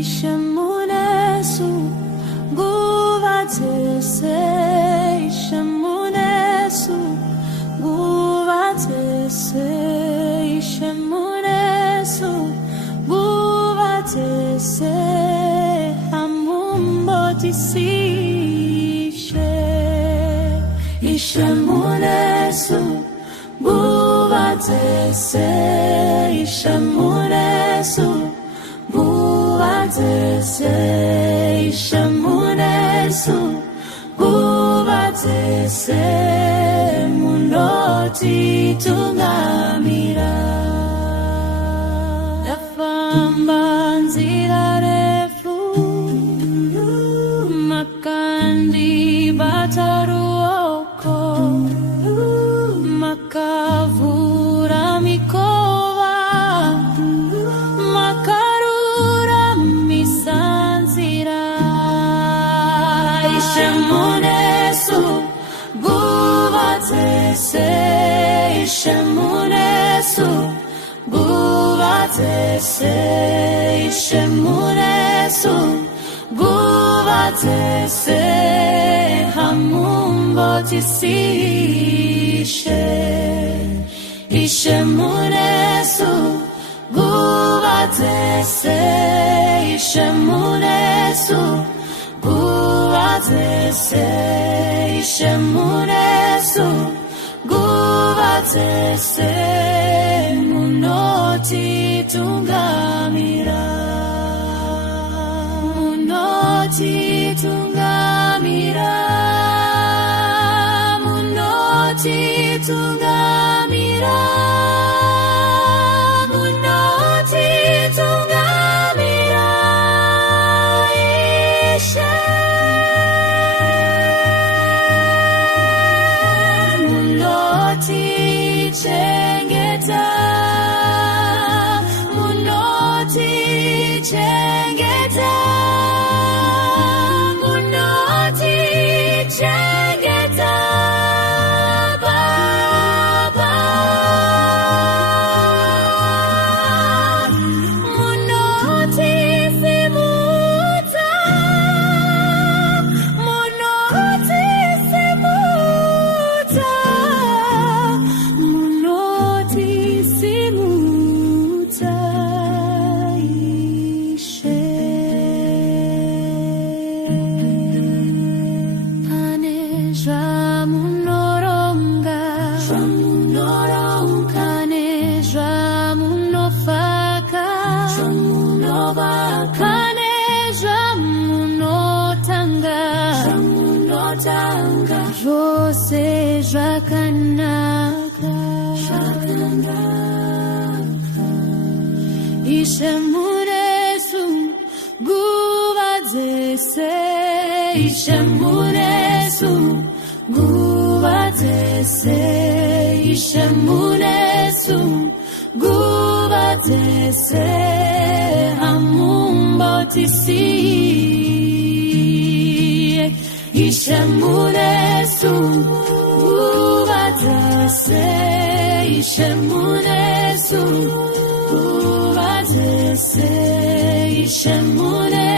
Ishemunesu guvatese, Ishemunesu guvatese, Ishemunesu guvatese, hamumbotisishe. Ishemunesu guvatese, Ishemunesu guvatese, Ishemunesu guvatese, munoti tungamira. Dafamba nzira refu, makandi bataruoko, makavura mikova, makarura misanzira. Ishemunesu guvatese, Ishemunesu guvatese, Ishemunesu guvatese, hamumbotisishe. Ishemunesu guvatese, Ishemunesu guvatese, Ishemunesu guvatese, munoti tungamira, munoti tungamira, munoti tungamira, munoti tungamira. Ishe munoti chengeta, munoti chengeta, munoti chengeta, Baba. Munoti simuta, munoti simuta, munoti simuta. Ishe Paneja munoronga, Paneja munofaka, Paneja munotanga, Jose jakanaka, Ishemunesu guvatese, Ishemunesu guvatese, Ishemunesu guvatese, hamumbotisishe. Ishemunesu guvatese, Ishemunesu guvatese, Ishemunesu